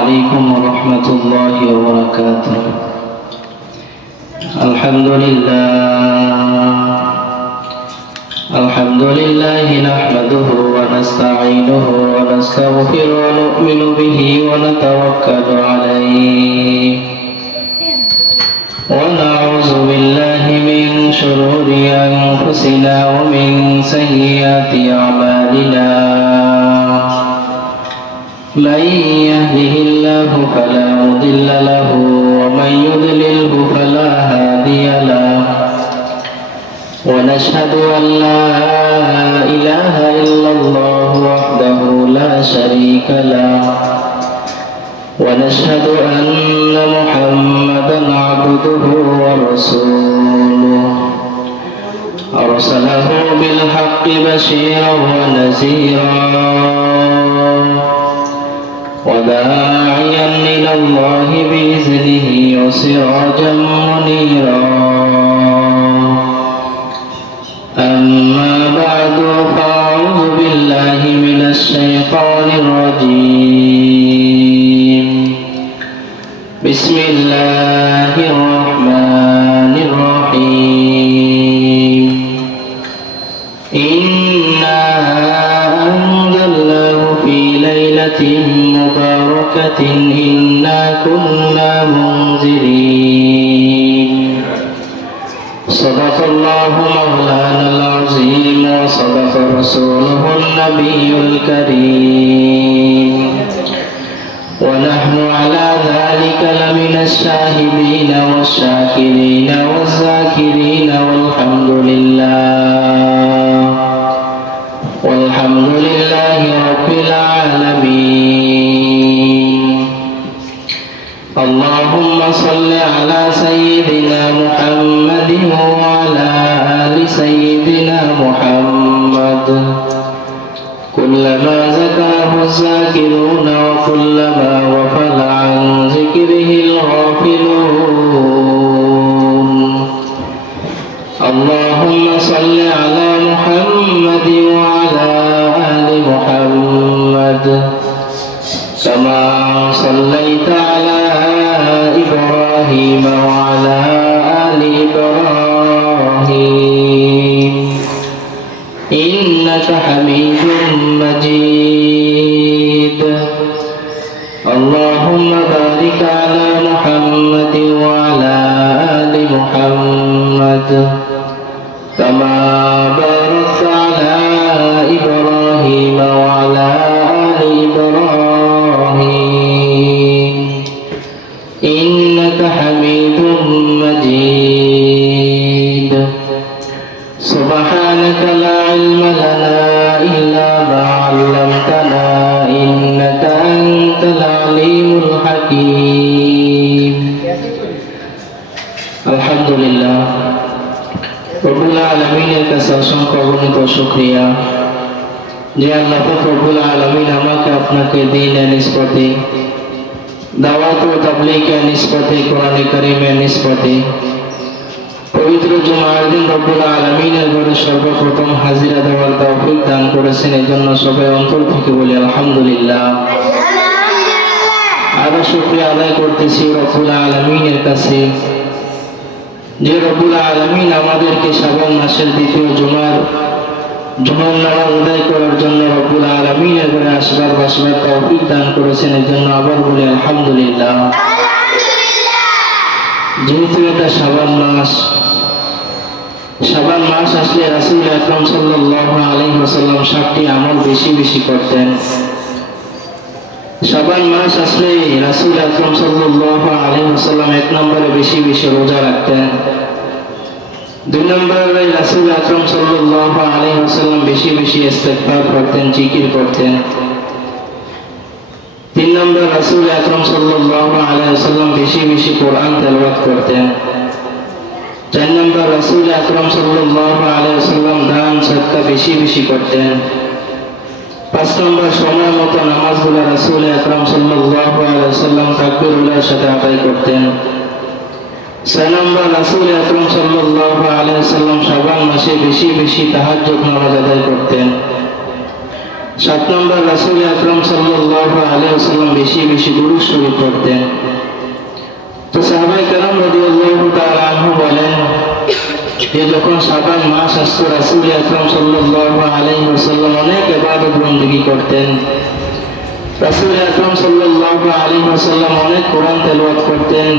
عليكم ورحمة الله وبركاته. الحمد لله نحمده ونستعينه ونستغفره ونؤمن به ونتوكل عليه ونعوذ بالله من شرور أنفسنا ومن سيئات أعمالنا. من يهده الله فلا مضل له ومن يضلله فلا هادي له. ونشهد أن لا إله إلا الله وحده لا شريك له. ونشهد أن محمدا عبده ورسوله أرسله بالحق بشيرا ونذيرا وداعيا إلى الله بإذنه وسراجا منيرا. أما بعد فأعوذ بالله من الشيطان الرجيم. بسم الله الرحمن الرحيم. إنا أنزلناه في ليلة مباركة إنا كنا منذرين. صدق الله مولانا العظيم وصدق رسوله النبي الكريم. ونحن على ذلك لمن الشاهدين والشاكرين والذاكرين والحمد لله رب العالمين. اللهم صل على سيدنا محمد وعلى آل سيدنا محمد كلما ذكره الذاكرون وكلما غفل عن ذكره الغافلون. اللهم صل على محمد وعلى آل محمد كما صليت على إبراهيم وعلى آل إبراهيم إنك حميد مجيد. اللهم بارك على محمد وعلى آل محمد كما باركت على إبراهيم وعلى آل إبراهيم إنك حميد مجيد. سبحانك لا علم لنا إلا ما علمتنا إنك أنت العليم الحكيم. আলহামদুলিল্লাহ রব্বুল আলামিনের কাছে অসংখ্য অগণিত শুকরিয়া যে আল্লাহ পাক রব্বুল আলামিন আমাকে আপনাকে দ্বীনের নিসবতে দাওয়াত ও তাবলীগের নিসবতে কোরআনে কারীমের নিসবতে পবিত্র জুমার দিন রব্বুল আলামিনের ঘরে সর্বপ্রথম হাজিরা দেওয়ার তৌফিক দান করেছেন। এজন্য সবাই অন্তর থেকে বলি আলহামদুলিল্লাহ। আরো শুকরিয়া আদায় করতেছি রব্বুল আলামিনের কাছে যে রব্বুল আলামিন আমাদেরকে শাবান মাসের দ্বিতীয় জুমার নামাজ আদায় করার জন্য রব্বুল আলামিনের ঘরে আসবার বসবার তৌফিক দান করেছেন। এজন্য আবার বলি আলহামদুলিল্লাহ। যেহেতু এটা শাবান মাস আসলে রাসূল আকরাম সাল্লাল্লাহু আলাইহি ওয়াসাল্লাম 7টি আমল বেশি করতেন। শাবান মাস আসলে রাসূল আকরাম সাল্লাল্লাহু আলাইহি ওয়াসাল্লাম 1 নম্বরে বেশি রোজা রাখতেন। 2 নম্বরে রাসূল আকরাম সাল্লাল্লাহু আলাইহি ওয়াসাল্লাম বেশি ইস্তিগফার করতেন, জিকির করতেন। 3 নম্বর রাসূল আকরাম সাল্লাল্লাহু আলাইহি ওয়াসাল্লাম বেশি কোরআন তেলাওয়াত করতেন। 4 নম্বর রাসূল আকরাম সাল্লাল্লাহু আলাইহি ওয়াসাল্লাম দান সদকা বেশি করতেন। 5 নম্বর সময় মতো নামাজগুলো রাসূল আকরাম সাল্লাল্লাহু আলাইহি ওয়াসাল্লাম তাকবীরের সাথে আদায় করতেন। 6 নম্বর রাসূল আকরাম সাল্লাল্লাহু আলাইহি ওয়াসাল্লাম শাবান মাসে বেশি তাহাজ্জুদ নামাজ আদায় করতেন। 7 নম্বর, রাসূল আকরাম সাল্লাল্লাহু আলাইহি ওয়াসাল্লাম বেশি বেশি দুরূদ শরীফ পড়তেন। তো সাহাবায়ে কেরাম রাদিয়াল্লাহু তাআলা আনহু বলেন যে যখন শাবান মাস আসতো রাসূল আকরাম সাল্লাল্লাহু আলাইহি ওয়াসাল্লাম অনেক ইবাদত বندگی করতেন। রাসূল আকরাম সাল্লাল্লাহু আলাইহি ওয়াসাল্লাম অনেক কোরআন তেলাওয়াত করতেন,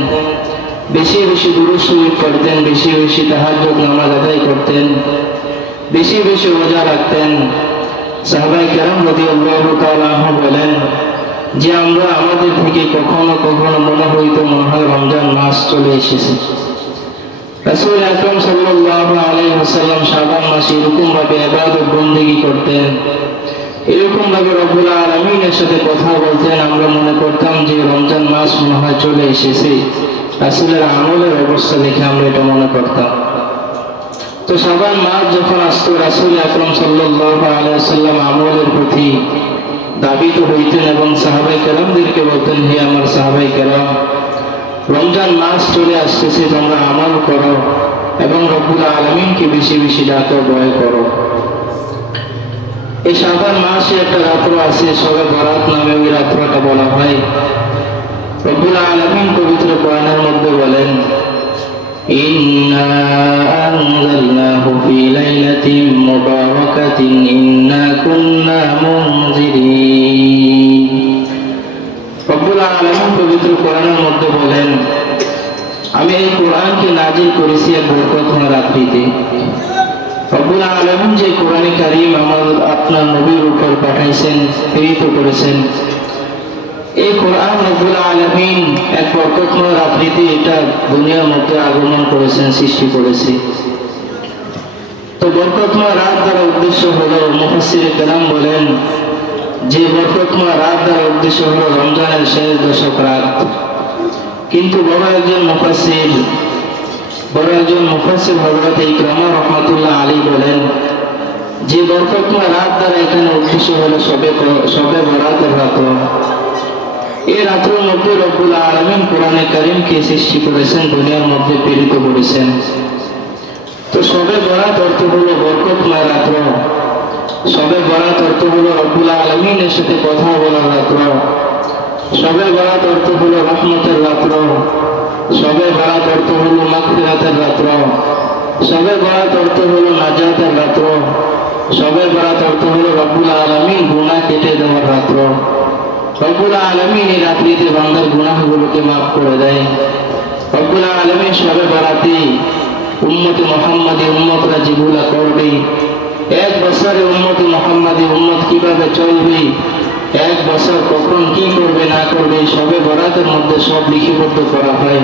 বেশি বেশি দুরূদ শরীফ পড়তেন, বেশি বেশি তাহাজ্জুদ নামাজ আদায় করতেন, বেশি বেশি রোজা রাখতেন। সাহাবায়ে কেরাম রাদিয়াল্লাহু তাআলা আনহু বলেন যে আমরা আমাদের থেকে কখনো কখনো মনে হয় রমজান মাস চলে এসেছে। রাসূল আকরাম সাল্লাল্লাহু আলাইহি ওয়াসাল্লাম শাবান মাসে এরকম ভাবে ইবাদত বندگی করতেন, এরকম ভাবে রব্বুল আলামিনের সাথে কথা বলতেন, আমরা মনে করতাম যে রমজান মাস মনে হয় চলে এসেছে। রাসূলের আমলের অবস্থা দেখে আমরা এটা মনে করতাম। তো শাবান মাস যখন আসতো রাসূল আকরাম সাল্লাল্লাহু আলাইহি ওয়াসাল্লাম আমলের প্রতি দাবিত হইতেন এবং সাহাবায়ে কেরামদেরকে বলতেন, হে আমার সাহাবায়ে কেরাম, রমজান মাস চলে আসতেছে, তোমরা আমল করো এবং রব্বুল আলামিনকে বেশি বেশি ডাকো, ভয় করো। এই শাবান মাসে একটা রাত্র আছে, শবে বরাত নামে ওই রাত্রটা বলা হয়। রব্বুল আলামিন পবিত্র কোরআনের মধ্যে বলেন, ইন্না আনজালনাহু ফি লাইলাতিন মুবারাকাতিন ইন্না কুন্না মুনজিরিন। রব্বুল আলামিন পবিত্র কোরআনের মধ্যে বলেন, আমি এই কোরআনকে নাজিল করেছি এক বরকতময় রাত্রিতে। রব্বুল আলামিন যে কোরআনে কারীম আপনার নবীর উপর পাঠাইছেন, প্রেরিত করেছেন, এই কোরআন রব্বুল আলামিন এক বরকতময় রাত্রিতে এটা দুনিয়ার মধ্যে আগমন করেছেন, সৃষ্টি করেছে। তো বরকতময় রাত দ্বারা উদ্দেশ্য হলো, মুফাসসিরে কেরাম বলেন যে বরকতময় রাত দ্বারা উদ্দেশ্য হলো রমজানের শেষ দশক রাত। কিন্তু বড় একজন মুফাসসির হযরত ইকরামা রাহমাতুল্লাহ আলাইহি বলেন যে বরকতময় রাত দ্বারা এখানে উদ্দেশ্য হলো শবে বরাতের রাত। এই রাতের মধ্যে রব্বুল আলামিন কোরআনে কারীমকে সৃষ্টি করেছেন, দুনিয়ার মধ্যে প্রেরিত করেছেন। তো শবে বরাত অর্থ হলো বরকতময় রাত্র, শবে বরাত অর্থ হলো রব্বুল আলামিনের সাথে কথা বলার রাত্র, শবে বরাত অর্থ হলো রহমতের রাত্র, শবে বরাত অর্থ হলো মাগফিরাতের রাত্র, শবে বরাত অর্থ হলো নাজাতের রাত্র, শবে বরাত অর্থ হলো রব্বুল আলামিন গুনাহ কেটে দেওয়ার রাত্র। রব্বুল আলামিন এই রাত্রিতে বান্দার গুনাহগুলোকে মাফ করে দেয়। রব্বুল আলামিন শবে বরাতে উম্মতে মুহাম্মাদি উম্মতরা যেগুলা করবে, এক বছরে উম্মতে মুহাম্মাদি উম্মত কিভাবে চলবে, এক বছর কখন কি করবে না করবে, শবে বরাতের মধ্যে সব লিপিবদ্ধ করা হয়।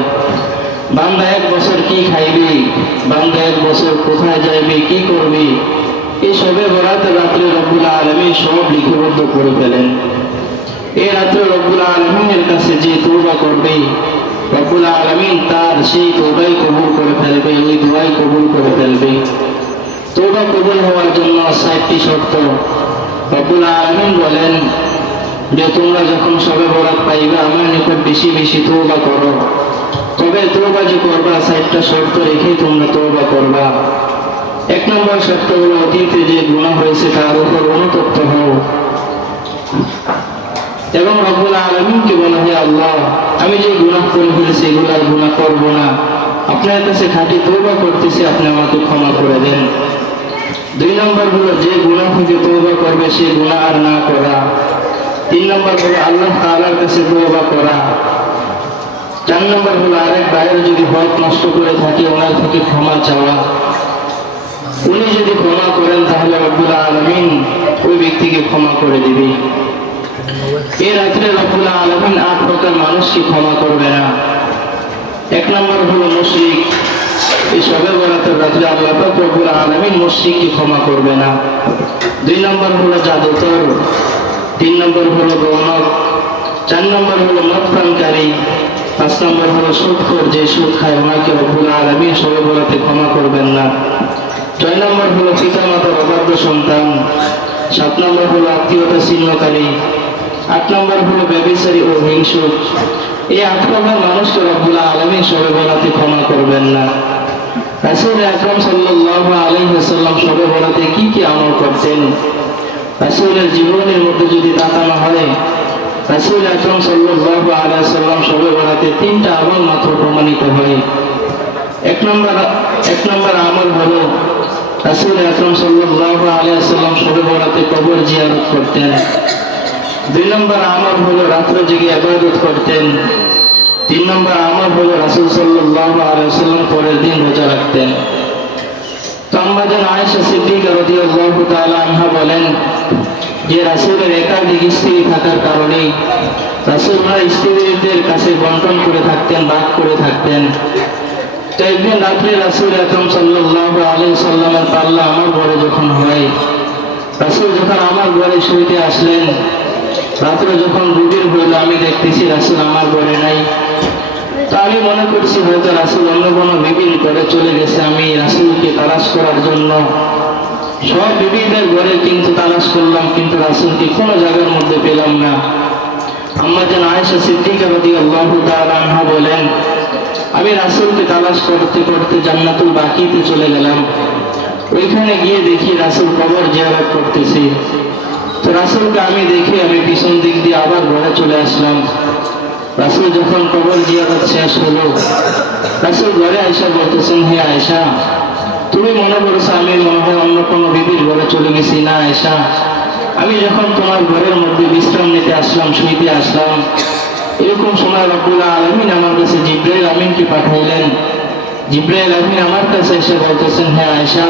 বান্দা এক বছর কি খাইবে, বান্দা এক বছর কোথায় যাইবে, কি করবে, এই শবে বরাতের রাত্রে রব্বুল আলামিন সব লিপিবদ্ধ করে ফেলেন। এই রাত্রে রব্বুল আলামিনের কাছে যে তওবা করবে, রব্বুল আলামিন তার সেই তওবাই কবুল করে ফেলবে, ওই দোয়াই কবুল করে ফেলবে। তওবা কবুল হওয়ার জন্য ৬০টি শর্ত। রব্বুল আলামিন বলেন যে তোমরা যখন শবে বরাত পাইবে আমার নিকট বেশি বেশি তওবা করো। তবে তওবা যে করবা ৬০টা শর্ত রেখে তোমরা তওবা করবা। ১ নম্বর শর্ত হলো অতীতে যে গুনাহ হয়েছে তার উপর অনুতপ্ত হও এবং রব্বুল আলামিনকে বলা, হে আল্লাহ, আমি যে গুনাহ করে ফেলেছি এগুলো আর গুনাহ করব না, আপনার কাছে খাঁটি তওবা করতেছি, আপনি আমাকে ক্ষমা করে দেন। ২ নম্বর হলো যে গুনাহ থেকে তওবা করবে সে গুনাহ আর না করা। ৩ নম্বর হলো আল্লাহ তাআলার কাছে তওবা করা। ৪ নম্বর হলো আরেক ভাইয়ের যদি হক নষ্ট করে থাকে ওনার থেকে ক্ষমা চাওয়া। উনি যদি ক্ষমা করেন তাহলে রব্বুল আলামিন ওই ব্যক্তিকে ক্ষমা করে দিবে। এই রাত্রে রব্বুল আলামিন ৮ প্রকার মানুষকে ক্ষমা করবে না। ১ নম্বর হলো মুশরিক। এই শবে বরাতের রাত্রে আল্লাহ পাক রব্বুল আলামিন মুশরিককে ক্ষমা করবে না। ২ নম্বর হলো জাদুকর। ৩ নম্বর হলো গণক। ৪ নম্বর হলো মদ পানকারী। ৫ নম্বর হলো সুদখোর, যে সুদ খায় ওনাকে রব্বুল আলামিন শবে বরাতে ক্ষমা করবেন না। ৬ নম্বর হলো পিতামাতার অবাধ্য সন্তান। ৭ নম্বর হলো আত্মীয়তা ছিন্নকারী। ৮ নম্বর হলো ব্যভিচারী ও হিংসুক। এই ৮ প্রকার মানুষকে রব্বুল আলামিন শবে বরাতে ক্ষমা করবেন না। রাসূল আকরাম সাল্লাল্লাহু আলাইহি ওয়াসাল্লাম শবে বরাতে কি কি আমল করতেন? রাসূলের জীবনের মধ্যে যদি তাকানো হয়, রাসূল আকরাম সাল্লাল্লাহু আলাইহি ওয়াসাল্লাম শবে বরাতে তিনটা আমল মাত্র প্রমাণিত হয়। এক নম্বর আমল হলো রাসূল আকরাম সাল্লাল্লাহু আলাইহি ওয়াসাল্লাম শবে বরাতে কবর জিয়ারত করতেন। 2 নম্বর আমল হলো রাত্র জেগে ইবাদত করতেন। 3 নম্বর আমল হলো রাসূল সাল্লাল্লাহু আলাইহি ওয়াসাল্লাম পরের দিন রোজা রাখতেন। তো আম্মা জান আয়েশা সিদ্দিকা রাদিয়াল্লাহু তাআলা আনহা বলেন যে রাসূলের একাধিক স্ত্রী থাকার কারণে রাসূল স্ত্রীদের কাছে বন্টন করে থাকতেন, ভাগ করে থাকতেন। তো একদিন রাত্রে রাসূল আকরাম সাল্লাল্লাহু আলাইহি ওয়াসাল্লামের পাল্লা আমার ঘরে যখন হয়, রাসূল যখন আমার ঘরে শুইতে আসলেন, রাত্রে যখন গভীর হইল, আমি দেখতেছি রাসূল আমার ঘরে নাই। তো আমি মনে করছি হয়তো রাসূল অন্য কোনো বিবির ঘরে চলে গেছে। আমি রাসূলকে তালাশ করার জন্য সব বিবিদের ঘরে কিন্তু তালাশ করলাম, কিন্তু রাসূলকে কোনো জায়গার মধ্যে পেলাম না। আম্মা জান আয়েশা সিদ্দিকা রাদিয়াল্লাহু তাআলা আনহা বলেন, আমি রাসূলকে তালাশ করতে করতে জান্নাতুল বাকিতে চলে গেলাম। ওইখানে গিয়ে দেখি রাসূল কবর জিয়ারত করতেছে। তো রাসূলকে আমি দেখে আমি পিছন দিক দিয়ে আবার ঘরে চলে আসলাম। রাসূল যখন কবর জিয়ারত শেষ হলো, রাসূল ঘরে আয়েশা বলতেছেন, হে আয়েশা, তুমি মনে করছো আমি মনে হয় অন্য কোনো বিবির ঘরে চলে গেছি? না আয়েশা, আমি যখন তোমার ঘরের মধ্যে বিশ্রাম নিতে আসলাম, শুইতে আসলাম, এরকম সময় রব্বুল আলামিন আমার কাছে জিবরাইল আমিনকে পাঠাইলেন। জিবরাইল আমিন আমার কাছে এসে বলতেছেন, হে আয়েশা,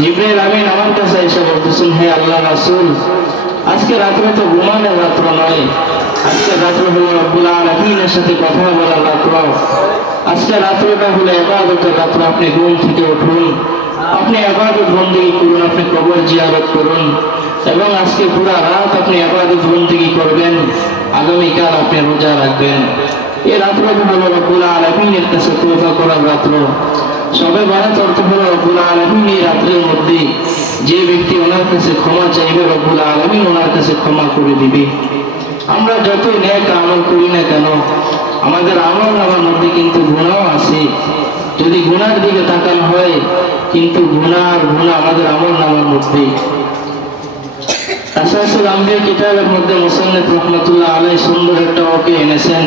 জিবরাইল আমিন আমার কাছে এসে বলতেছেন, হে আল্লাহ রাসূল, আজকে রাত্রে তো ঘুমানোর রাত্র নয়, আজকে রাত্র হলো রব্বুল আলামিনের সাথে কথা বলার রাত্র। আজকে রাত্রটা হলো ইবাদতের রাত্র। আপনি ঘুম থেকে উঠুন, আপনি ইবাদত বন্দেগী করুন, আপনি কবর জিয়ারত করুন, এবং আজকে পুরা রাত আপনি ইবাদত বন্দেগী করবেন, আগামীকাল আপনি রোজা রাখবেন। এই রাত্রটা হলো রব্বুল আলামিনের কাছে তওবা করার রাত্র। শবে বরাত অর্থ হলো রব্বুল আলামিন এই রাত্রের মধ্যে যে ব্যক্তি ওনার কাছে ক্ষমা চাইবে, রব্বুল আলামিন ওনার কাছে ক্ষমা করে দিবে। আমরা যতই নেক আমল করি না কেন, আমাদের আমল নামার মধ্যে কিন্তু গুনাহও আছে। যদি গুনার দিকে তাকানো হয়, কিন্তু গুনাহ আমাদের আমল নামার মধ্যে। আসাসুল আম্বিয়া কিতাবের মধ্যে মুসান্নিফ রাহমাতুল্লাহ আলাইহি সুন্দর একটা ওয়াকি এনেছেন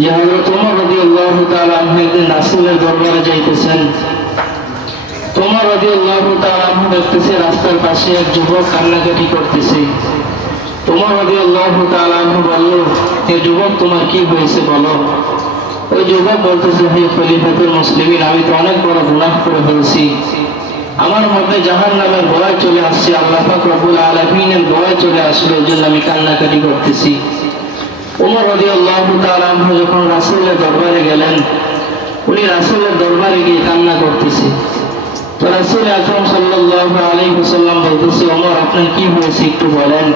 যে হযরত ওমর রাদিয়াল্লাহু তাআলা আনহু একদিন রাসূলের দরবারে যাইতেছেন। ওমর রাদিয়াল্লাহু তাআলা আনহু দেখতেছে রাস্তার পাশে এক যুবক কান্নাকাটি করতেছে। ওমর রাদিয়াল্লাহু তাআলা আনহু বলল, হে যুবক, তোমার কি হয়েছে বলো। ওই যুবক বলতেছে, হে খলিফাতুল মুসলিমিন, আমি তো অনেক বড় গুনাহ করে ফেলছি, আমার মধ্যে জাহান্নামের ভয় চলে আসছে, আল্লাহ পাক রব্বুল আলামিনের ভয় চলে আসলো, এই জন্য আমি কান্নাকাটি করতেছি। ওমর রাদিয়াল্লাহু তাআলা আনহু যখন রাসূলের দরবারে গেলেন, উনি রাসূলের দরবারে গিয়ে কান্না করতেছে। তো রাসূল আকরাম সাল্লাল্লাহু আলাইহি ওয়াসাল্লাম বলতেছে, ওমর, আপনার কি হয়েছে একটু বলেন।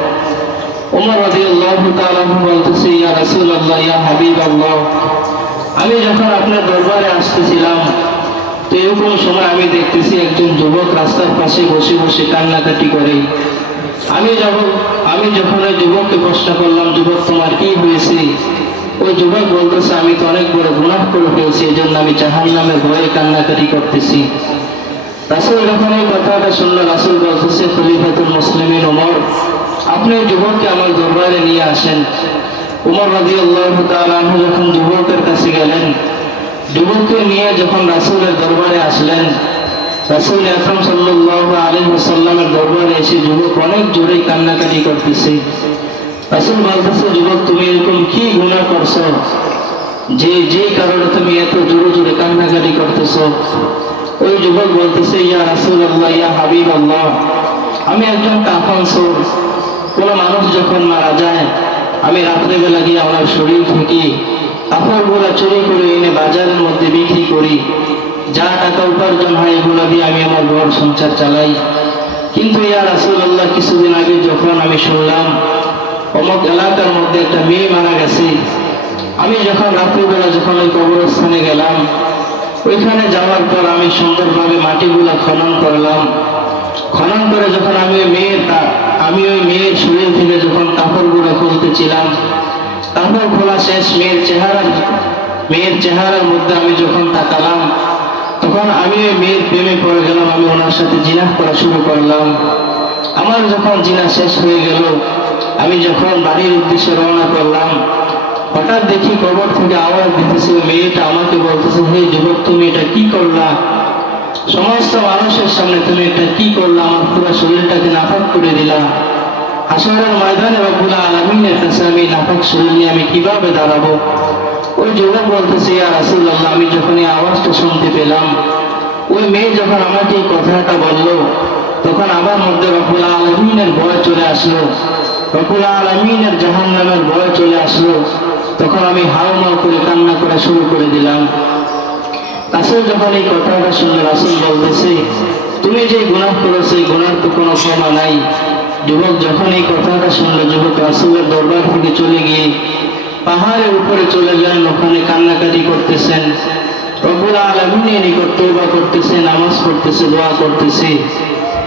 ওমর রাদিয়াল্লাহু তাআলা আনহু বলতেছে, ইয়া রাসূলুল্লাহ, ইয়া হাবিবাল্লাহ, আমি যখন আপনার দরবারে আসতেছিলাম, তো এরকম সময় আমি দেখতেছি একজন যুবক রাস্তার পাশে বসে বসে কান্নাকাটি করে। আমি যখন ওই যুবককে প্রশ্ন করলাম, যুবক, তোমার কি হয়েছে? ওই যুবক বলতেছে, আমি তো অনেক বড় গুনাহ করে ফেলছি, এই জন্য আমি জাহান্নামের ভয়ে কান্নাকাটি করতেছি। রাসূল যখন এই কথাটা শুনলো, রাসূল বলতেছে, খলিফাতুল মুসলিমিন ওমর, আপনি যুবককে আমার দরবারে নিয়ে আসেন। ওমর রাদিয়াল্লাহু তাআলা আনহু যখন যুবকের কাছে গেলেন, যুবককে নিয়ে যখন রাসূলের দরবারে আসলেন, রাসূল আকরাম সাল্লাল্লাহু আলাইহি ওয়াসাল্লামের দরবারে এসে যুবক অনেক জোরে কান্নাকাটি করতেছে। রাসূল বলতেছে, যুবক, তুমি এরকম কি গুনাহ করছো যে কারণে তুমি এত জোরে জোরে কান্নাকাটি করতেছো? ওই যুবক বলতেছে, ইয়া রাসূলুল্লাহ, ইয়া হাবিবাল্লাহ, আমি একজন কাফন চোর। কোন মানুষ যখন মারা যায়, আমি রাত্রেবেলা গিয়ে আমার শরীর থেকে কাপড়গুলো চুরি করে এনে বাজারের মধ্যে বিক্রি করি, যা টাকা উপার্জন হয় এগুলো দিয়ে আমি আমার ঘর সংসার চালাই। কিন্তু ইয়া রাসূলুল্লাহ, কিছুদিন আগে যখন আমি শুনলাম অমুক এলাকার মধ্যে একটা মেয়ে মারা গেছে, আমি যখন রাত্রিবেলা যখন ওই কবরস্থানে গেলাম, ওইখানে যাওয়ার পর আমি সুন্দরভাবে মাটিগুলো খনন করলাম। খনন করে যখন আমি ওই মেয়ের শরীর থেকে যখন কাপড়গুলো খুলতেছিলাম, কাপড় খোলা শেষ, মেয়ের চেহারার মধ্যে আমি যখন তাকালাম, তখন আমি ওই মেয়ের প্রেমে পড়ে গেলাম। আমি ওনার সাথে জিনাহ করা শুরু করলাম। আমার যখন জিনা শেষ হয়ে গেল, আমি যখন বাড়ির উদ্দেশ্যে রওনা করলাম, হঠাৎ দেখি কবর থেকে আওয়াজ দিতেছে। মেয়েটা আমাকে বলতেছে, হে যুবক, তুমি এটা কি করলা? সমস্ত মানুষের সামনে তুমি এটা কি করলা? আমার পুরো শরীরটাকে নাপাক করে দিলা। হাসরের ময়দানে রব্বুল আলামিনের কাছে আমি নাপাক শরীর নিয়ে আমি কিভাবে দাঁড়াবো? ওই যুবক বলতেছে, ইয়া রাসূলুল্লাহ, আমি যখন এই আওয়াজটা শুনতে পেলাম, ওই মেয়ে যখন আমাকে এই কথাটা বলল, তখন আমার মধ্যে রব্বুল আলামিনের ভয় চলে আসলো, রব্বুল আলামিনের জাহান্নামের ভয় চলে আসলো। তখন আমি হাউমাউ করে কান্না করা শুরু করে দিলাম। রাসূল যখন এই কথাটা শুনলে, রাসূল বলতেছে, তুমি যে গুনাহ করেছো এই গুনার তো কোনো ক্ষমা নাই। যুবক যখন এই কথাটা শুনলো, যুবক রাসূলের দরবার থেকে চলে গিয়ে পাহাড়ের উপরে চলে গেলেন, ওখানে কান্নাকাটি করতেছেন, রব্বুল আলামিনের নিকট তওবা করতেছে, নামাজ পড়তেছে, দোয়া করতেছে।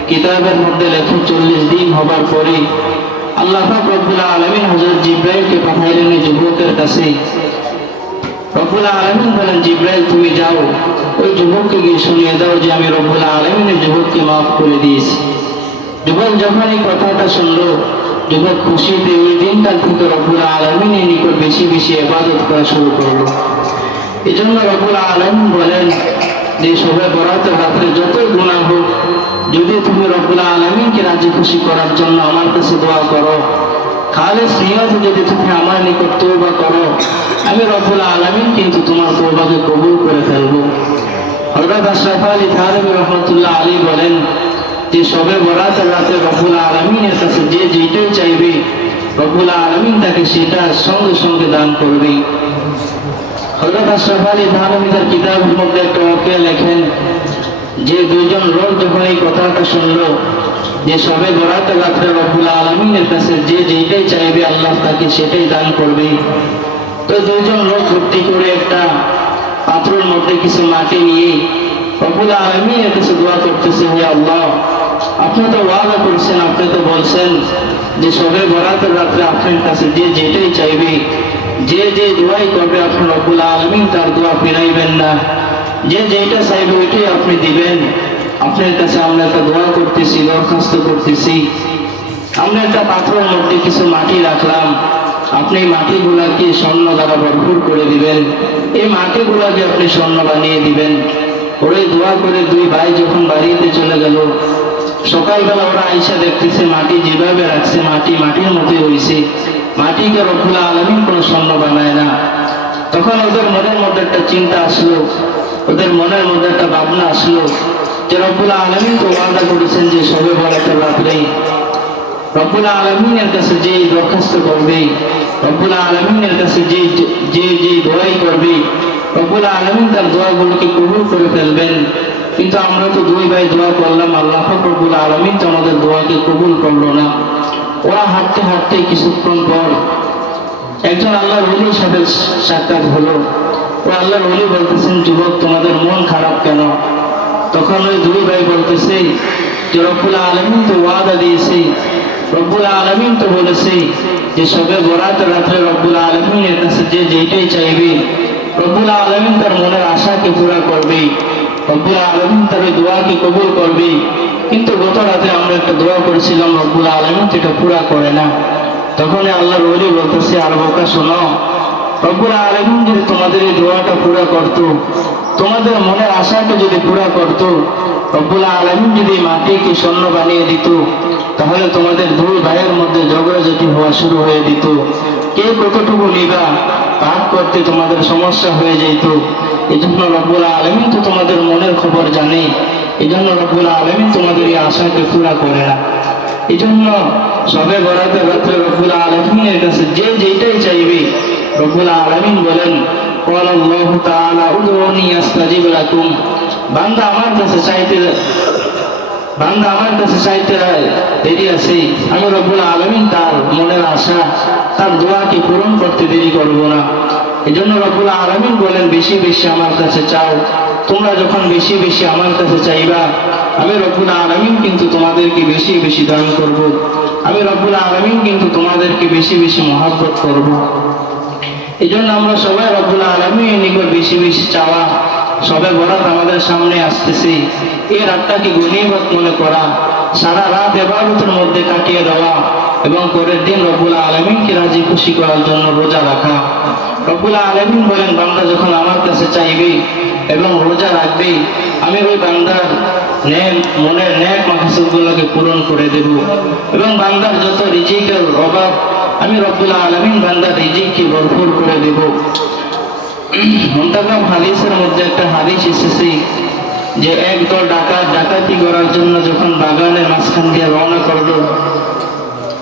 কিতাবের মধ্যে লেখা 40 দিন হবার পরে আল্লাহ পাক রব্বুল আলামিন হযরত জিবরাইলকে পাঠাইলেন এই যুবকের কাছে। রব্বুল আলামিন বলেন, জিবরাইল তুমি যাও, ওই যুবককে গিয়ে শুনিয়ে দাও যে আমি রব্বুল আলামিনের যুবককে মাফ করে দিয়েছি। যুবক যখন এই কথাটা শুনলো, যুবক খুশিতে ওই দিনটা থেকে রব্বুল আলামিনের নিকট বেশি বেশি ইবাদত করা শুরু করলো। এই জন্য রব্বুল আলামিন বলেন যে শবে বরাতের রাত্রে যতই গুনাহ হোক, যদি তুমি রব্বুল আলামিনকে রাজি খুশি করার জন্য আমার কাছে দোয়া করো, খালেস নিয়তে যদি তুমি আমার নিকট তওবা করো, আমি রব্বুল আলামিন কিন্তু তোমার তওবাকে কবুল করে ফেলবো। হযরত আশরাফ আলী থানভী রাহমাতুল্লাহ আলাইহি বলেন যে শবে বরাতের রাতে রব্বুল আলামিনের কাছে যে যেটাই চাইবে, রব্বুল আলামিন তাকে সেটা সঙ্গে সঙ্গে দান করবে। হযরত আশরাফ আলী থানভী তার কিতাবের মধ্যে একটা ওয়াকিয়া লেখেন যে দুইজন লোক যখন এই কথাটা শুনলো যে শবে বরাতের রাতে রব্বুল আলামিনের কাছে যে যেটাই চাইবে আল্লাহ তাকে সেটাই দান করবে, তো দুইজন লোক ভর্তি করে একটা পাত্রের মধ্যে কিছু মাটি নিয়ে রব্বুল আলামিনের কাছে দোয়া করতেছে, হে আল্লাহ, আপনি তো ওয়াদা করেছেন, আপনি তো বলছেন যে শবে বরাতের রাতে আপনার কাছে যে যেটাই চাইবে, যে যে দোয়াই করবে আপনি রব্বুল আলামিন তার দোয়া ফিরাইবেন না, যে যেটা চাইবে ওইটাই আপনি দিবেন। আপনার কাছে আমরা একটা দোয়া করতেছি, দরখাস্ত করতেছি, আমরা একটা পাথরের মধ্যে কিছু মাটি রাখলাম, আপনি মাটিগুলাকে স্বর্ণ দ্বারা ভরপুর করে দিবেন, এই মাটিগুলাকে আপনি স্বর্ণ বানিয়ে দিবেন। ওরে দোয়া করে দুই ভাই যখন বাড়িতে চলে গেল, সকালবেলা ওরা আইসা দেখতেছে মাটি যেভাবে রাখছে মাটি মাটির মতোই হয়েছে, মাটিকে রব্বুল আলামিন কোনো স্বর্ণ বানায় না। তখন ওদের মনের মধ্যে একটা চিন্তা আসলো, ওদের মনের মধ্যে একটা ভাবনা আসলো যে রব্বুল আলামিন তো ওয়াদা করেছেন যে শবে বরাতের রাত্রে রব্বুল আলামিনের কাছে যে দরখাস্ত করবে, রব্বুল আলামিনের কাছে যে যে যে দোয়াই করবে, রব্বুল আলামিন তার দোয়াগুলোকে কবুল করে ফেলবেন। কিন্তু আমরা তো দুই ভাই দোয়া করলাম, আল্লাহ পাক রব্বুল আলামিন তো আমাদের দোয়াকে কবুল করলো না। ওরা হাঁটতে হাঁটতে কিছুক্ষণ পর একজন আল্লাহর ওলির সাথে সাক্ষাৎ হলো। ও আল্লাহর ওলি বলতেছেন, যুবক তোমাদের মন খারাপ কেন? তখন ওই দুই ভাই বলতেছে যে রব্বুল আলামিন তো ওয়াদা দিয়েছে, রব্বুল আলামিন তো বলেছে যে শবে বরাতের রাত্রে রব্বুল আলামিনের কাছে যে যেটাই চাইবে রব্বুল আলামিন তার মনের আশাকে পুরা করবে, রব্বুল আলামিন তার ওই দোয়াকে কবুল করবে। কিন্তু গত রাতে আমরা একটা দোয়া করেছিলাম, রব্বুল আলামিন এটা পুরা করে না। তখন আল্লাহর ওলি বলতেছে, আর বোকা শোনো, রব্বুল আলামিন যদি তোমাদের এই দোয়াটা পুরা করতো, তোমাদের মনের আশাকে যদি পুরা করতো, রব্বুল আলামিন যদি মাটিকে স্বর্ণ বানিয়ে দিত, তাহলে তোমাদের দুই ভাইয়ের মধ্যে ঝগড়াঝাটি হওয়া শুরু হয়ে দিত, কে কতটুকু নিবা ভাগ করতে তোমাদের সমস্যা হয়ে যেত। এই জন্য রব্বুল আলামিন তো তোমাদের মনের খবর জানে, এই জন্য রব্বুল আলামিন তোমাদের এই আশাকে পুরা করে না। এই জন্য শবে বরাতের রাত্রে রব্বুল আলামিনের কাছে যে যেটাই চাইবে, রব্বুল আলামিন বলেন, ক্বালা আল্লাহু তাআলা উদউনি আস্তাজিব লাকুম, বান্দা আমার কাছে চাইতে দেরি আছে, আমি রব্বুল আলামিন তার মনের আশা তার দোয়াকে পূরণ করতে দেরি করব না। এই জন্য রব্বুল আলামিন বলেন, বেশি বেশি আমার কাছে চাও, তোমরা যখন বেশি বেশি আমার কাছে চাইবা, আমি রব্বুল আলামিন কিন্তু তোমাদেরকে বেশি বেশি দান করব, আমি রব্বুল আলামিন কিন্তু তোমাদেরকে বেশি বেশি মহব্বত করব। এই জন্য আমরা সবাই রব্বুল আলামিনের নিকট বেশি বেশি চাওয়া। শবে বরাত আমাদের সামনে আসতেছে, এই রাতটাকে গনিমত মনে করা, সারা রাত ইবাদতের মধ্যে কাটিয়ে দেওয়া এবং পরের দিন রব্বুল আলামিনকে রাজি খুশি করার জন্য রোজা রাখা। রব্বুল আলামিন বলেন, বান্দা যখন আমার কাছে চাইবে এবং রোজা রাখবে, আমি ওই বান্দার মনের ন্যাক মাকসাদগুলোকে পূরণ করে দেব এবং বান্দার যত রিজিকের অভাব আমি রব্বুল আলামিন বান্দার রিজিককে ভরপুর করে দেব। মুনতাকাম হাদিসের মধ্যে একটা হাদিস এসেছে যে একদল ডাকাতি করার জন্য যখন বাগানের মাঝখান দিয়ে রওনা করলো,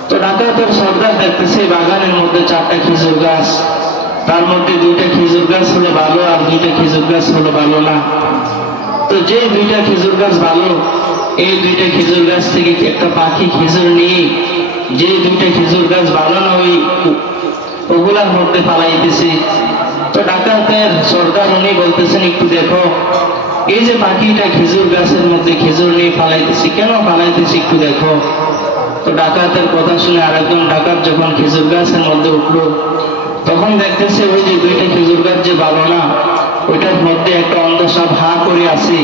তো ডাকাতের সর্দার দেখতেছে বাগানের মধ্যে 4টা খেজুর গাছ, তার মধ্যে 2টা খেজুর গাছ হলো ভালো আর 2টা খেজুর গাছ হলো ভালো না। তো যে 2টা খেজুর গাছ ভালো, এই 2টা খেজুর গাছ থেকে একটা পাখি খেজুর নিয়ে যে 2টা খেজুর গাছ ভালো না ওগুলার মধ্যে পালাইতেছে। তো ডাকাতের সর্দার উনি বলতেছেন, একটু দেখো এই যে পাখিটা খেজুর গাছের মধ্যে খেজুর নিয়ে পালাইতেছে, কেন পালাইতেছে একটু দেখো। তো ডাকাতের কথা শুনে আরেকজন ডাকাত যখন খেজুর গাছের মধ্যে উঠলো, তখন দেখতেছে ওই যে 2টা খেজুর গাছ যে ভালো না, ওইটার মধ্যে একটা অন্ধ সাপ হা করে আছে,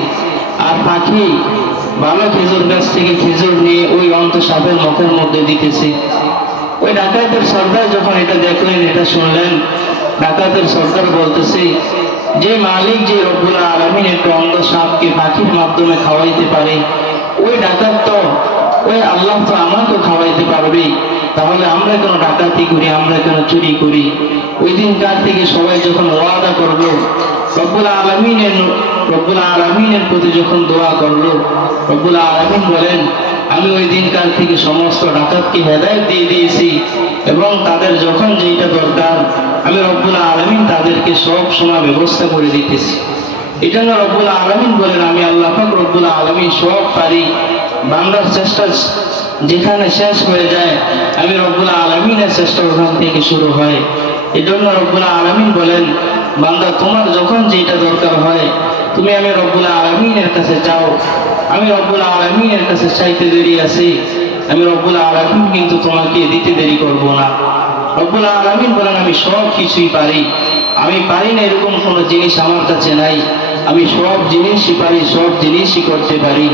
আর পাখি ভালো খেজুর গাছ থেকে খেজুর নিয়ে ওই অন্ধ সাপের মুখের মধ্যে দিতেছে। ওই ডাকাতের সর্দার যখন এটা দেখলেন, এটা শুনলেন, ডাকাতের সর্দার বলতেছে, যে মালিক যে রব্বুল আলামিন একটা অন্ধ সাপকে পাখির মাধ্যমে খাওয়াইতে পারে, ওই ডাকাত তো ওই আল্লাহ তো আমাকে খাওয়াইতে পারবে, তাহলে আমরা কেন ডাকাতি করি, আমরা কেন চুরি করি। ওই দিনকার থেকে সবাই যখন ওয়াদা করলো, রব্বুল আলামিনের প্রতি যখন দোয়া করলো, রব্বুল আলামিন বলেন, আমি ওই দিনকার থেকে সমস্ত ডাকাতকে হেদায়েত দিয়ে দিয়েছি এবং তাদের যখন যেটা দরকার আমি রব্বুল আলামিন তাদেরকে সব সময় ব্যবস্থা করে দিতেছি। এই জন্য রব্বুল আলামিন বলেন, আমি আল্লাহ পাক রব্বুল আলামিন সব পারি। বান্দার চেষ্টা যেখানে শেষ হয়ে যায়, আমি রব্বুল আলামিনের চেষ্টা ওখান থেকে শুরু হয়। এই জন্য রব্বুল আলামিন বলেন, বান্দা তোমার যখন যেটা দরকার হয় তুমি আমি রব্বুল আলামিনের কাছে চাও। আমি রব্বুল আলামিনের কাছে চাইতে দেরি আছি, আমি রব্বুল আলামিন কিন্তু তোমাকে দিতে দেরি করব না। রব্বুল আলামিন বলেন, আমি সব কিছুই পারি, আমি পারি না এরকম কোনো জিনিস আমার কাছে নাই, আমি সব জিনিসই পারি, সব জিনিসই করতে পারি।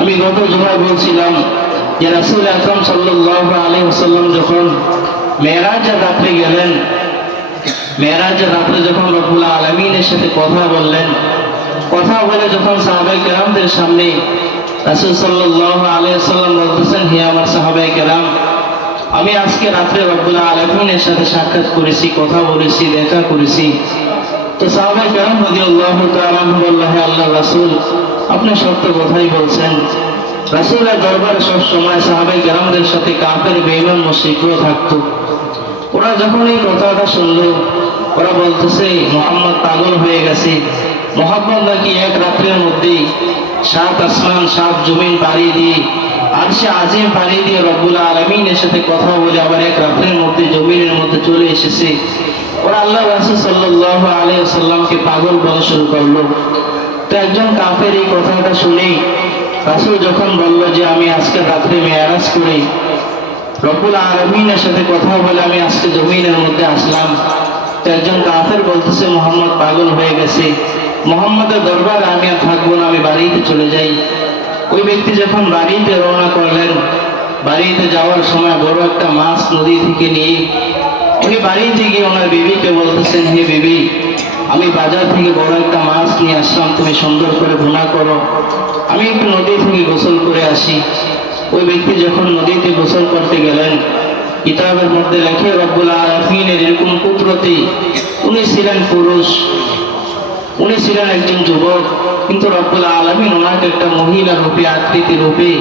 আমি গত জুমায় বলছিলাম যে রাসূল আকরাম সাল্লাল্লাহু আলাইহি ওয়াসাল্লাম যখন মেরাজের রাত্রে গেলেন, মেরাজের রাত্রে যখন রব্বুল আলামিনের সাথে কথা বললেন, কথা বলে যখন সাহাবায়ে কেরামদের সামনে রাসূল সাল্লাল্লাহু আলাইহি ওয়াসাল্লাম বলতেছেন, হে আমার সাহাবায়ে কেরাম, আমি আজকে রাত্রে রব্বুল আলামিনের সাথে সাক্ষাৎ করেছি, কথা বলেছি, দেখা করেছি। তো সাহাবায়ে কেরাম রাদিয়াল্লাহু তাআলা আনহু বললেন, হে আল্লাহর রাসূল, আপনি সত্য কথাই বলছেন। রাসূলের দরবারে সব সময় সাহাবায়ে কেরামদের সাথে কাফের বেঈমান মুশরিকরা থাকতো। ওরা যখন এই কথাটা শুনলো, ওরা বলতেছে মুহাম্মদ পাগল হয়ে গেছে। মুহাম্মদ নাকি এক রাত্রের মধ্যেই 7 আসমান 7 জমিন পাড়ি দিয়ে আরশে আজিম পাড়ি দিয়ে রব্বুল আলামিনের সাথে কথা বলে আবার এক রাত্রের মধ্যে জমিনের মধ্যে চলে এসেছে। ওরা আল্লাহ রাসূল সাল্লাল্লাহু আলাইহি ওয়াসাল্লামকে পাগল বলা শুরু করলো। তো একজন কাফের এই কথাটা শুনে রাসূল যখন বলল যে আমি আজকে রাত্রে মেরাজ করে রব্বুল আলামিনের সাথে কথা বলে আমি আজকে জমিনের মধ্যে আসলাম, তো একজন কাফের বলতেছে মুহাম্মদ পাগল হয়ে গেছে, মুহাম্মদের দরবারে আমি আর থাকবো না, আমি বাড়িতে চলে যাই। ওই ব্যক্তি যখন বাড়িতে রওনা করলেন, বাড়িতে যাওয়ার সময় বড় একটা মাছ নদী থেকে নিয়ে উনি বাড়িতে গিয়ে ওনার বিবিকে বলতেছেন, হে বিবি, আমি বাজার থেকে বড় একটা মাছ নিয়ে আসলাম, তুমি সুন্দর করে ভুনা করো, আমি একটু নদী থেকে গোসল করে আসি। ওই ব্যক্তি যখন নদীতে গোসল করতে গেলেন, কিতাবের মধ্যে লেখে রব্বুল আলামিনের এরকম কুদরতি, উনি ছিলেন পুরুষ, উনি ছিলেন একজন যুবক, কিন্তু রব্বুল আলামিন ওনাকে একটা মহিলা রূপে, আকৃতি রূপে,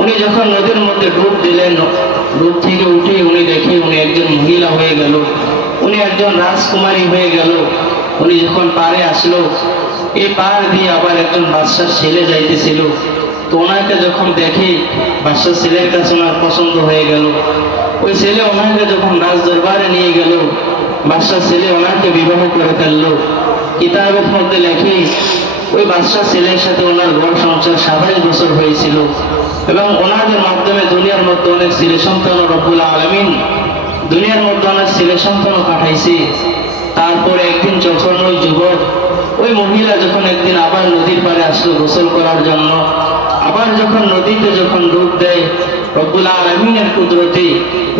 উনি যখন নদীর মধ্যে ডুব দিলেন, ডুব থেকে উঠে উনি দেখে উনি একজন মহিলা হয়ে গেল, উনি একজন রাজকুমারী হয়ে গেল। উনি যখন পাড়ে আসলো, এই পাড় দিয়ে আবার একজন বাদশার ছেলে যাইতেছিল। তো ওনাকে যখন দেখে বাদশার ছেলের কাছে ওনার পছন্দ হয়ে গেল। ওই ছেলে ওনাকে যখন রাজ দরবারে নিয়ে গেল, বাদশার ছেলে ওনাকে বিবাহ করে ফেললো। কিতাবের মধ্যে লেখে ওই বাদশার ছেলের সাথে ওনার ঘর সংসার 27 বছর হয়েছিল এবং ওনাদের মাধ্যমে দুনিয়ার মধ্যে অনেক ছেলে সন্তান রব্বুল আলামিন দুনিয়ার মধ্যে অনেক ছেলে সন্তানও পাঠাইছে। তারপরে একদিন যখন ওই যুবক, ওই মহিলা যখন একদিন আবার নদীর পাড়ে আসলো গোসল করার জন্য, আবার যখন নদীতে যখন ডুব দেয়, রব্বুল আলামিনের কুদরতে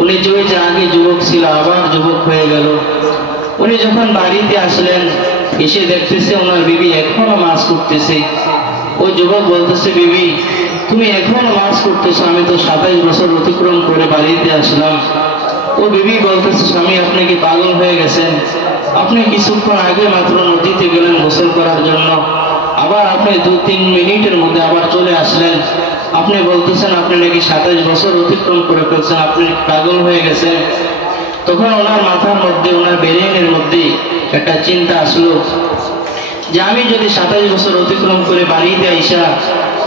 উনি যে আগে যুবক ছিল আবার যুবক হয়ে গেল। উনি যখন বাড়িতে আসলেন, এসে দেখতেছে ওনার বিবি এখনো মাছ করতেছে। ওই যুবক বলতেছে, বিবি তুমি এখনো মাছ করতেছো, আমি তো 27 বছর অতিক্রম করে বাড়িতে আসলাম। ও বিবি বলতেছে, স্বামী আপনি কি পাগল হয়ে গেছেন? আপনি কিছুক্ষণ আগে মাত্র নদীতে গেলেন গোসল করার জন্য, আবার আপনি 2-3 মিনিটের মধ্যে আবার চলে আসলেন। আপনি বলতেছেন আপনি নাকি 27 বছর অতিক্রম করে ফেলছেন, আপনি পাগল হয়ে গেছেন। তখন ওনার মাথার মধ্যে, ওনার ব্রেনের মধ্যে একটা চিন্তা আসলো যে আমি যদি 27 বছর অতিক্রম করে বাড়িতে আইসা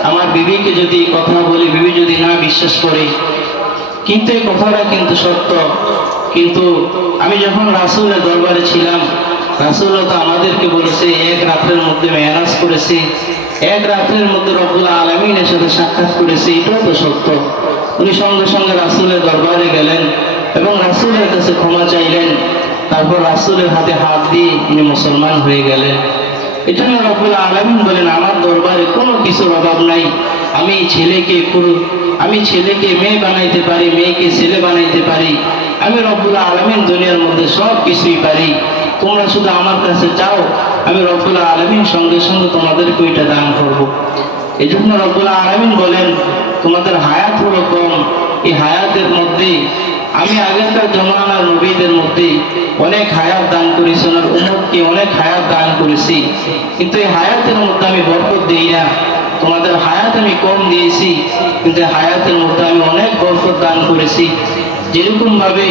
আমার বিবিকে যদি কথা বলি, বিবি যদি না বিশ্বাস করে, কিন্তু এই কথাটা কিন্তু সত্য। কিন্তু আমি যখন রাসূলের দরবারে ছিলাম, রাসূলও তো আমাদেরকে বলেছে এক রাতের মধ্যে মেরাজ করেছে, এক রাতের মধ্যে রব্বুল আলামিনের সাথে সাক্ষাৎ করেছে, এটাও তো সত্য। উনি সঙ্গে সঙ্গে রাসূলের দরবারে গেলেন এবং রাসূলের কাছে ক্ষমা চাইলেন। তারপর রাসূলের হাতে হাত দিয়ে উনি মুসলমান হয়ে গেলেন। এটা না রব্বুল আলামিন বলেন আমার দরবারে কোনো কিছুর অভাব নাই। আমি ছেলেকে মেয়ে বানাইতে পারি, মেয়েকে ছেলে বানাইতে পারি। আমি রব্বুল আলামিন দুনিয়ার মধ্যে সব কিছুই পারি। তোমরা শুধু আমার কাছে চাও, আমি রব্বুল আলামিন সঙ্গে সঙ্গে তোমাদেরকে ওইটা দান করব। এই জন্য রব্বুল আলামিন বলেন তোমাদের হায়াত হলো কম, এই হায়াতের মধ্যে আমি আগেকার জমানার নবীদের মধ্যে অনেক হায়াত দান করেছি, ওনার উম্মতকে অনেক হায়াত দান করেছি, কিন্তু এই হায়াতের মধ্যে আমি বরকত দিই না। তোমাদের হায়াত আমি কম দিয়েছি, কিন্তু হায়াতের মধ্যে আমি অনেক বরকত দান করেছি। যেরকম ভাবে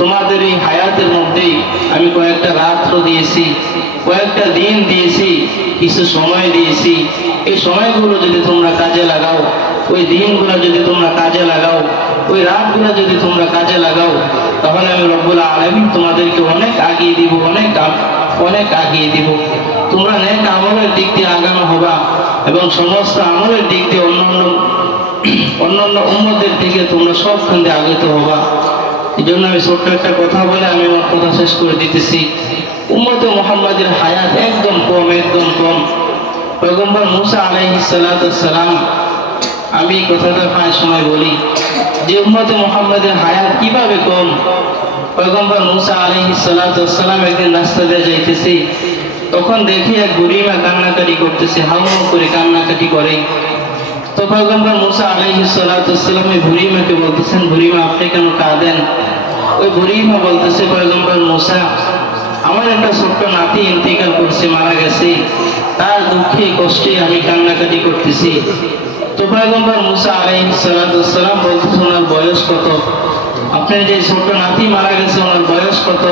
তোমাদের এই হায়াতের মধ্যে আমি কয়েকটা রাত্র দিয়েছি, কয়েকটা দিন দিয়েছি, কিছু সময় দিয়েছি। এই সময়গুলো যদি তোমরা কাজে লাগাও, ওই দিনগুলো যদি তোমরা কাজে লাগাও, ওই রাতগুলো যদি তোমরা কাজে লাগাও, তাহলে আমি রব্বুল আলামিন তোমাদেরকে অনেক আগিয়ে দিব, অনেক আগিয়ে দিব। তোমরা নেক আমলের দিক দিয়ে আগানো হবা এবং সমস্ত আমলের দিক দিয়ে অন্যান্য উম্মতের দিকে তোমরা সবখান দিয়ে আগত হবা। এই জন্য আমি ছোট্ট একটা কথা বলে আমি আমার কথা শেষ করে দিতেছি। উম্মতে মুহাম্মাদের হায়াত একদম কম, একদম কম। পয়গম্বর মুসা আলাইহিস সালাম, আমি কথাটা প্রায় সময় বলি যে উম্মতে মুহাম্মাদের হায়াত কিভাবে কম। পয়গম্বর মুসা আলাইহিস সালাম একদিন রাস্তা দিয়ে যাইতেছে, তখন দেখি এক বুড়িমা কান্নাকাটি করতেছে, হাউমাউ করে কান্নাকাটি করে। তো পয়গম্বর মুসা আলাইহিস সালাম ওই বুড়িমাকে বলতেছেন, বুড়িমা আপনি কেন কাঁদেন? ওই বুড়িমা বলতেছে, পয়গম্বর মুসা আমার একটা ছোট্ট নাতি ইন্তিকাল করছে, মারা গেছে, তার দুঃখে কষ্টে আমি কান্নাকাটি করতেছি। তো পয়গম্বর মুসা আলাইহিস সালাম বলতেছে ওনার বয়স কত? আপনার যে ছোট্ট নাতি মারা গেছে ওনার বয়স কত?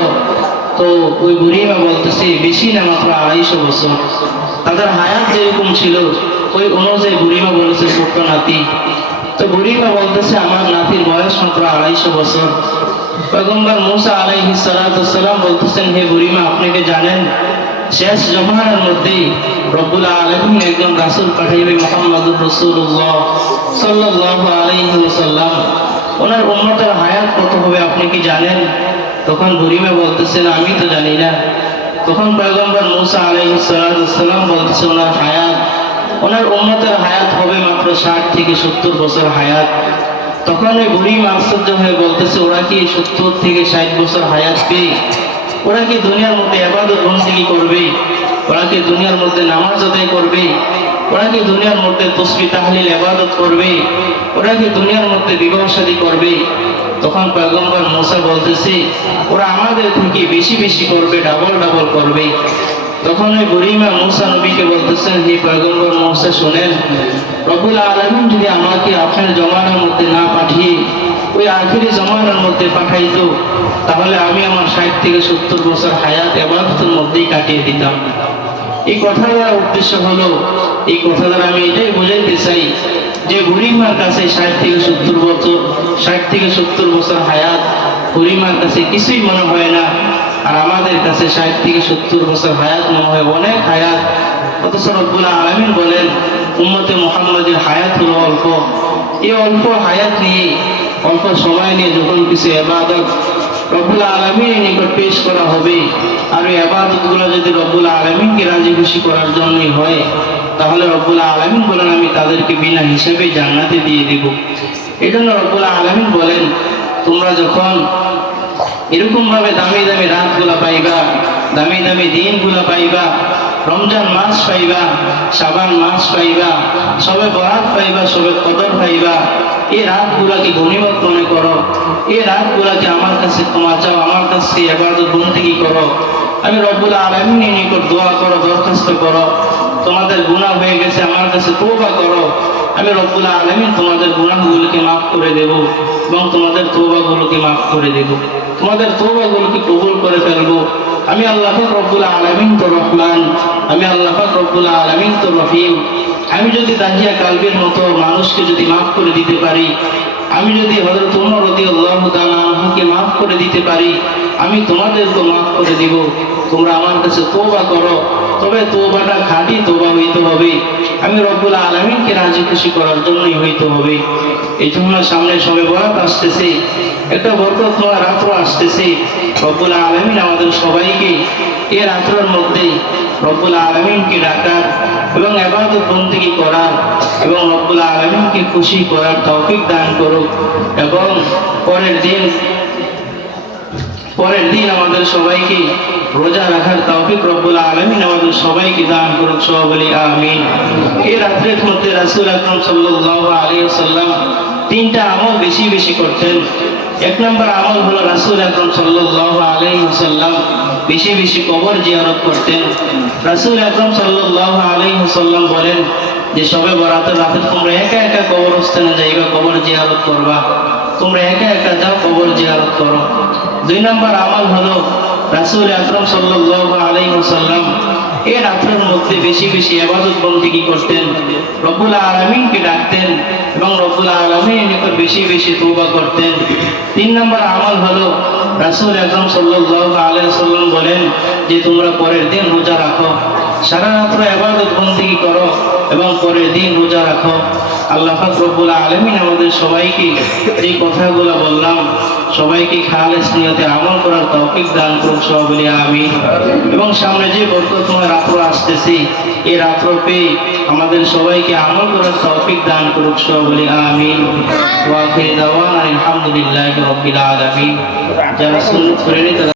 তো ওই বুড়িমা বলতেছে বেশি না, মাত্র 250 বছর। তাদের হায়াত যেরকম ছিল ওই অনুযায়ী বুড়িমা বলেছে ছোট্ট নাতি। তো বুড়িমা বলতেছে আমার নাতির বয়স মাত্র 250 বছর। পয়গম্বর মুসা আলাইহিস সালাম বলতেছেন, হে বুড়িমা আপনি কি জানেন শেষ জমানার মধ্যে রব্বুল আলামিন একজন রাসূল পাঠাইবে, মুহাম্মদুর রাসূলুল্লাহ সাল্লাল্লাহু আলাইহি ওয়াসাল্লাম। ওনার উম্মতের হায়াত কত হবে আপনি কি জানেন? তখন বুড়িমা বলতেছেন আমি তো জানি না। তখন পয়গম্বর মুসা আলাইহিস সালাম বলতেছে ওনার উম্মতের হায়াত হবে মাত্র 60 থেকে 70 বছর হায়াত। তখন ওই বুড়িমা আশ্চর্য হয়ে বলতেছে ওরা কি 70 থেকে 60 বছর হায়াত পেয়ে ওরা কি দুনিয়ার মধ্যে ইবাদত বন্দেগী করবে? ওরা কি দুনিয়ার মধ্যে নামাজ আদায় করবে? ওরা কি দুনিয়ার মধ্যে তাসবিহ তাহলিল ইবাদত করবে? ওরা কি দুনিয়ার মধ্যে বিবাহ শাদী করবে? তখন পয়গম্বর মুসা বলতেছে ওরা আমাদের থেকে বেশি বেশি করবে, ডাবল ডাবল করবে। তখন ওই বুড়িমা মুসা নবীকে বলতেছেন, হে পয়গম্বর মুসা শুনেন, রব্বুল আলামিন যদি আমাকে আপনার জমানার মধ্যে না পাঠিয়ে ওই আখিরি জমানার মধ্যে পাঠাইতো, তাহলে আমি আমার 60 থেকে 70 বছর হায়াত ইবাদতের মধ্যেই কাটিয়ে দিতাম। এই কথা দ্বারা উদ্দেশ্য হলো, এই কথা দ্বারা আমি এটাই বোঝাইতে চাই যে বুড়িমার কাছে 60 থেকে 70 বছর হায়াত বুড়িমার কাছে কিছুই মনে হয় না, আর আমাদের কাছে 60 থেকে 70 বছর হায়াত মনে হয় অনেক হায়াত। অথচ রব্বুল আলামিন বলেন উম্মতে মুহাম্মাদের হায়াত হলো অল্প। এই অল্প হায়াত নিয়ে, অল্প সময় নিয়ে যখন কিছু ইবাদত রব্বুল আলামিনের নিকট পেশ করা হবে, আর এই ইবাদতগুলো যদি রব্বুল আলামিনকে রাজি খুশি করার জন্যই হয়, তাহলে রব্বুল আলামিন বলেন আমি তাদেরকে বিনা হিসাবে জান্নাতে দিয়ে দিব। এই জন্য রব্বুল আলামিন বলেন তোমরা যখন এরকম ভাবে দামি দামি রাতগুলা পাইবা, দামি দামি দিনগুলা পাইবা, রমজান মাস পাইবা, শাবান মাস পাইবা, সবে বরাত পাইবা, সবে কদর পাইবা, এই রাতগুলাকে গনিমত মনে করো, এই রাতগুলাকে আমার কাছে ক্ষমা চাও, আমার কাছে ইবাদত বন্দেগী করো, আমি রব্বুল আলামিনের নিকট দোয়া করো, দরখাস্ত করো, তোমাদের গুনাহ হয়ে গেছে আমার কাছে তওবা করো, আমি রব্বুল আলামিন তোমাদের গুনাহগুলোকে মাফ করে দেব এবং তোমাদের তওবাগুলোকে মাফ করে দেব, তোমাদের তওবাগুলোকে কবুল করে ফেলবো। আমি আল্লাহ পাক রব্বুল আলামিন তো রহমান, আমি আল্লাহ পাক রব্বুল আলামিন তো রহিম। আমি যদি দাহিয়া কালবের মতো মানুষকে যদি মাফ করে দিতে পারি, আমি যদি হযরত ওমর রাদিয়াল্লাহু তাআলা আনহুকে মাফ করে দিতে পারি, আমি তোমাদেরকে মাফ করে দিব। তোমরা আমার কাছে তওবা করো, তবে তওবাটা খাঁটি তওবা হইতে হবে, আমি রব্বুল আলামিনকে রাজি খুশি করার জন্যই হইতে হবে। এই জন্য সামনে সবে বরাত আসতেছে, একটা বরকতময় রাত্র আসতেছে। রব্বুল আলামিন আমাদের সবাইকে এই রাত্রের মধ্যে রব্বুল আলামিনকে ডাকার এবং ইবাদত বন্দেগী করার এবং রব্বুল আলামিনকে খুশি করার তৌফিক দান করুক, এবং পরের দিন আমাদের সবাইকে রোজা রাখার তৌফিক রব্বুল আলামিন আমাদের সবাইকে দান করুক। সবাই বলি আমিন। এই রাত্রের মধ্যে রাসূল আকরাম সাল্লাল্লাহু আলাইহি ওয়াসাল্লাম তিনটা আমল বেশি বেশি করতেন। এক নম্বর আমল হলো রাসূল আকরাম সাল্লাল্লাহু আলাইহি ওয়াসাল্লাম বেশি বেশি কবর জিয়ারত করতেন। রাসূল আকরাম সাল্লাল্লাহু আলাইহি ওয়াসাল্লাম বলেন যে সবে বরাতের রাতে তোমরা একা একা কবরস্থানে যাইবা, কবর জিয়ারত করবা, তোমরা একা একা যাও, কবর জিয়ারত করো। দুই নম্বর আমল হলো রাসূল আকরাম সাল্লাল্লাহু আলাইহি ওয়াসাল্লাম এই রাতের মধ্যে বেশি বেশি ইবাদত বন্দেগী করতেন, রব্বুল আলামিনকে ডাকতেন এবং রব্বুল আলামিনের নিকট বেশি বেশি তওবা করতেন। তিন নম্বর আমল হলো রাসূল আকরাম সাল্লাল্লাহু আলাইহি ওয়াসাল্লাম বলেন যে তোমরা পরের দিন রোজা রাখো, সারা রাত্র ইবাদত বন্দেগী করো এবং পরের দিন রোজা রাখো। আল্লাহ পাক রব্বুল আলামিন আমাদের সবাইকে এই কথাগুলো বললাম সবাইকে খালেস নিয়তে আমল করার তৌফিক দান করুক। সবাই বলি আমিন। এবং সামনে যে বরকতময় রাত্র আসতেছে, এই রাত্র পেয়ে আমাদের সবাইকে আমল করার তৌফিক দান করুক। সবাই বলি আমিন। ওয়া আখিরু দাওয়ানা আলহামদুলিল্লাহি রাব্বিল আলামিন। যারা সুন্নাত প্রেরিত